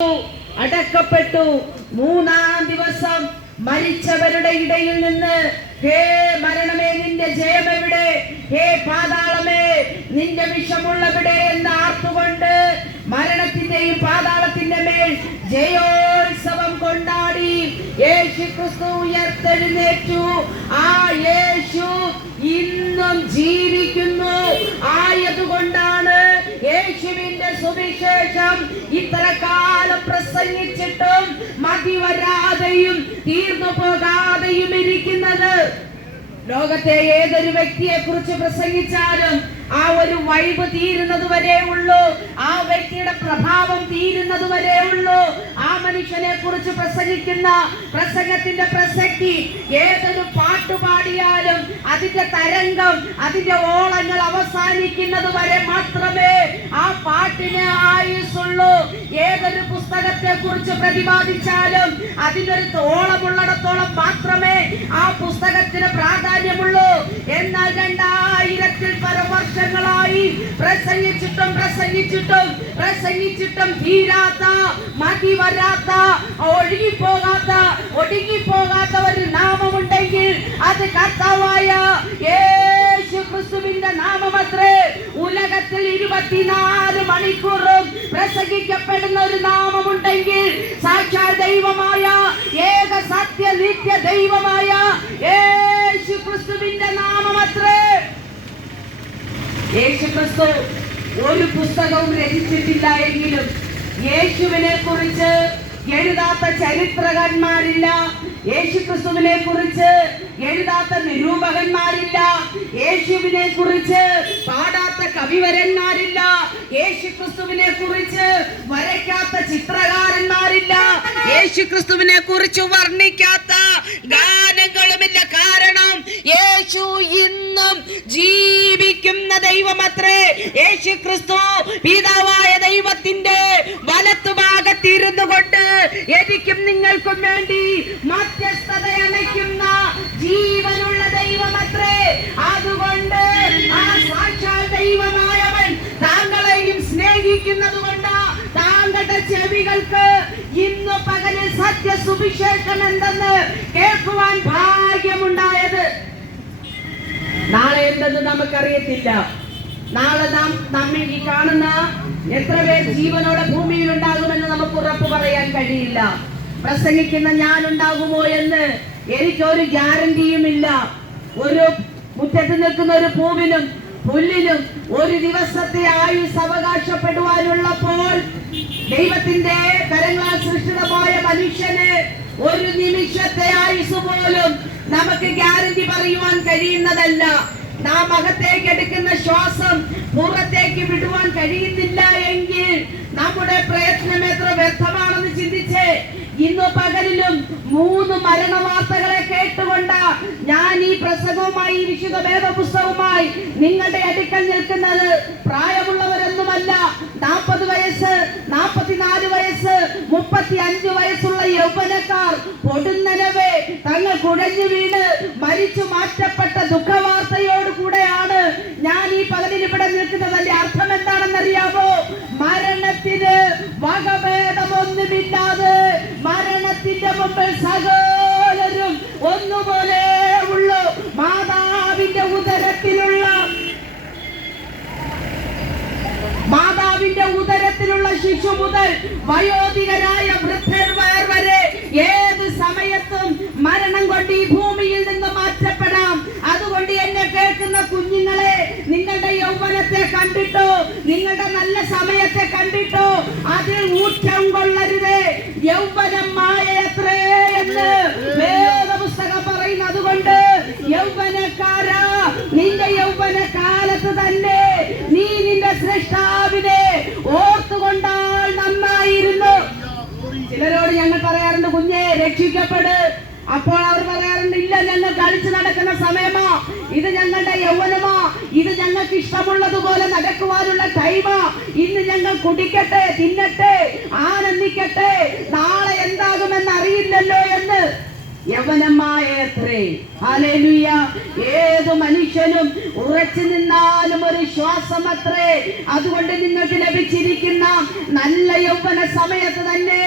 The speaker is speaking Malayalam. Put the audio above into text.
അടക്കപ്പെട്ടു. മൂന്നാം ദിവസം മരിച്ചവരുടെ ഇടയിൽ നിന്ന് ഹേ മരണമേ നിന്റെ ജയം എവിടെ, ഹേ പാതാളമേ നിന്റെ വിഷമുള്ളവിടെ എന്ന് ആർത്തുകൊണ്ട് മരണത്തിന്റെയും പാതാളത്തിന്റെ മേൽ ജയോത്സവം കൊണ്ടാടി യേശു ക്രിസ്തു ഉയർത്തെഴുന്നേറ്റു. ആ യേശു ഇന്നും ജീവിക്കുന്നു. ആയതുകൊണ്ടാണ് യേശുവിന്റെ സുവിശേഷം ഇത്ര കാലം പ്രസംഗിച്ചിട്ടും മതി വരാതെയും തീർന്നു പോകാതെയും ഇരിക്കുന്നത്. ലോകത്തെ ഏതൊരു വ്യക്തിയെ കുറിച്ച് പ്രസംഗിച്ചാലും ആ ഒരു വൈബ് തീരുന്നത് വരെ ഉള്ളൂ, ആ വ്യക്തിയുടെ പ്രഭാവം തീരുന്നത് വരെ ഉള്ളൂ. ആ മനുഷ്യനെ കുറിച്ച് പ്രസംഗിക്കുന്ന പ്രസംഗത്തിന്റെ പ്രസക്തി ഏതൊരു പാട്ടുപാടിയാലും അതിന്റെ തരംഗം, അതിന്റെ ഓളങ്ങൾ അവസാനിക്കുന്നത് വരെ മാത്രമേ ആ പാട്ടിന് ആയുസുള്ളൂ. ഏതൊരു പുസ്തകത്തെ കുറിച്ച് പ്രതിപാദിച്ചാലും അതിനൊരു ഓളമുള്ളിടത്തോളം മാത്രമേ ആ പുസ്തകത്തിന് പ്രാധാന്യമുള്ളൂ. എന്നാൽ 2000-ൽ പരം വർഷങ്ങളായി പ്രസംഗിച്ചിട്ടും തീരാത്ത, മതി വരാത്ത, ഒടുങ്ങിപ്പോകാത്ത ഒരു നാമമുണ്ടെങ്കിൽ അത് കർത്താവായ യേശു ക്രിസ്തുവിന്റെ നാമമത്രേ. ഉലകത്തിൽ 24 മണിക്കൂറും പ്രസംഗിക്കപ്പെടുന്ന ഒരു നാമമുണ്ടെങ്കിൽ സാക്ഷാൽ ദൈവമായ ഏക സത്യ നിത്യ ദൈവമായ യേശു ക്രിസ്തുവിന്റെ നാമമത്രേ. യേശു ക്രിസ്തു ഒരു പുസ്തകവും രചിച്ചിട്ടില്ല എങ്കിലും യേശുവിനെ കുറിച്ച് എഴുതാത്ത ചരിത്രകാരന്മാരില്ല, യേശു ക്രിസ്തുവിനെ കുറിച്ച് എഴുതാത്ത നിരൂപകന്മാരില്ല, യേശുവിനെ കുറിച്ച് പാടാത്ത കവിവരന്മാരില്ല, യേശു ക്രിസ്തുവിനെ കുറിച്ച് വരയ്ക്കാത്ത ചിത്രകാരന്മാരില്ല, യേശു ക്രിസ്തുവിനെ കുറിച്ച് വർണ്ണിക്കാത്ത ഗാനങ്ങളുമില്ല. കാരണം യേശു ഇന്നും ജീവിക്കുന്ന ദൈവമത്രേ. യേശു ക്രിസ്തു പിതാവായ ദൈവത്തിന്റെ വലത്തുഭാഗത്തിരുന്നു കൊണ്ട് എനിക്കും നിങ്ങൾക്കും വേണ്ടി മധ്യസ്ഥത അണയ്ക്കുന്ന ജീവനുള്ള ദൈവമത്രേ. അതുകൊണ്ട് ആ സാക്ഷാൽ ദൈവമായവൻ താങ്കളെയും സ്നേഹിക്കുന്നത് കൊണ്ട് താങ്കളുടെ ചെവികൾക്ക് ഇന്ന് പകലിൽ സത്യ സുവിശേഷം എന്തെന്ന് കേൾക്കുവാൻ ഭാഗ്യമുണ്ടായത്. നാളെ എന്തെന്ന് നമുക്കറിയത്തില്ല. നാളെ നമ്മെ ഈ കാണുന്ന എത്ര പേർ ജീവനോടെ ഭൂമിയിൽ ഉണ്ടാകുമെന്ന് നമുക്ക് ഉറപ്പ് പറയാൻ കഴിയില്ല. പ്രസംഗിക്കുന്ന ഞാൻ ഉണ്ടാകുമോ എന്ന് എനിക്കൊരു ഗ്യാരണ്ടിയുമില്ല. ഒരു മുറ്റത്ത് നിൽക്കുന്ന ഒരു പൂവിനും പുല്ലിനും ഒരു ദിവസത്തെ ആയുസ് അവകാശപ്പെടുവാനുള്ളപ്പോൾ ദൈവത്തിന്റെ കരങ്ങളാൽ സൃഷ്ടിതമായ മനുഷ്യന് ഒരു നിമിഷത്തെ ആയുസ് പോലും നമുക്ക് ഗ്യാരണ്ടി പറയുവാൻ കഴിയുന്നതല്ല. നാം അകത്തേക്ക് എടുക്കുന്ന ശ്വാസം പുറത്തേക്ക് വിടുവാൻ കഴിയുന്നില്ല എങ്കിൽ നമ്മുടെ പ്രയത്നം എത്ര വ്യർത്ഥമാണെന്ന് ചിന്തിച്ച് ഇന്ന് പകലിലും 3 മരണവാർത്തകളെ കേട്ടുകൊണ്ട് ഞാൻ ഈ പ്രസംഗവുമായി, വിശുദ്ധ വേദപുസ്തകവുമായി നിങ്ങളുടെ അടുക്കൽ നിൽക്കുന്നത്. പ്രായമുള്ളവരൊന്നുമല്ല. 40 വയസ്സ്, 44 വയസ്സ്, 35 വയസ്സുള്ള യൗവനക്കാർ പൊടുന്നനവേ തങ്ങൾ കുഴഞ്ഞു വീണ് മരിച്ചു മാറ്റപ്പെട്ട ദുഃഖവാർത്തയോട് കൂടെയാണ് ഞാൻ ഈ പകലിൽ ഇവിടെ നിൽക്കുന്നതിന്റെ അർത്ഥം എന്താണെന്നറിയാമോ? മരണത്തിന് വകഭേദമൊന്നുമില്ലാതെ മരണത്തിന്റെ മുമ്പിൽ സകലരും ഒന്നുപോലെ ഉള്ളു. മാതാവിന്റെ ഉദരത്തിലുള്ള ശിശു മുതൽ വയോധികരായ വൃദ്ധന്മാർ വരെ ഏത് സമയത്തും മരണം കൊണ്ട് ഈ ഭൂമിയിൽ നിന്ന് മാറ്റപ്പെടാം. അതുകൊണ്ട് എന്നെ കേൾക്കുന്ന കുഞ്ഞുങ്ങളെ, നിങ്ങളുടെ യൗവനത്തെ കണ്ടിട്ടോ, നിങ്ങളുടെ നല്ല സമയത്തെ കണ്ടിട്ടോ അതിൽ ഊറ്റം കൊള്ളരുതേ. യൗവനം മായയത്രേ എന്ന് വേദപുസ്തകം പറയുന്നു. അതുകൊണ്ട് യൗവനക്കാരാ, നിന്റെ യൗവനകാലത്ത് തന്നെ നീ നിന്റെ സൃഷ്ടാവിനെ ഓർത്തുകൊണ്ടാൽ നന്നായിരുന്നു. ചിലരോട് ഞങ്ങൾ പറയാറുണ്ട്, കുഞ്ഞെ രക്ഷിക്കപ്പെട്. അപ്പോൾ അവർ പറയാറുണ്ട്, ഇല്ല, ഞങ്ങൾ കളിച്ചു നടക്കുന്ന സമയമാ, ഇത് ഞങ്ങളുടെ യൗവനമാ, ഇത് ഞങ്ങൾക്ക് ഇഷ്ടമുള്ളതുപോലെ നടക്കുവാനുള്ള ടൈമാ, ഇന്ന് ഞങ്ങൾ കുടിക്കട്ടെ, തിന്നട്ടെ, ആനന്ദിക്കട്ടെ, നാളെ എന്താകുമെന്ന് അറിയില്ലല്ലോ എന്ന്. യൗവനമായത്രേ. ഹല്ലേലൂയ. ഏതു മനുഷ്യനും ഉറച്ചു നിന്നാലും ഒരു ശ്വാസം അത്രേ. അതുകൊണ്ട് നിങ്ങൾക്ക് ലഭിച്ചിരിക്കുന്ന നല്ല യൗവന സമയത്ത് തന്നെ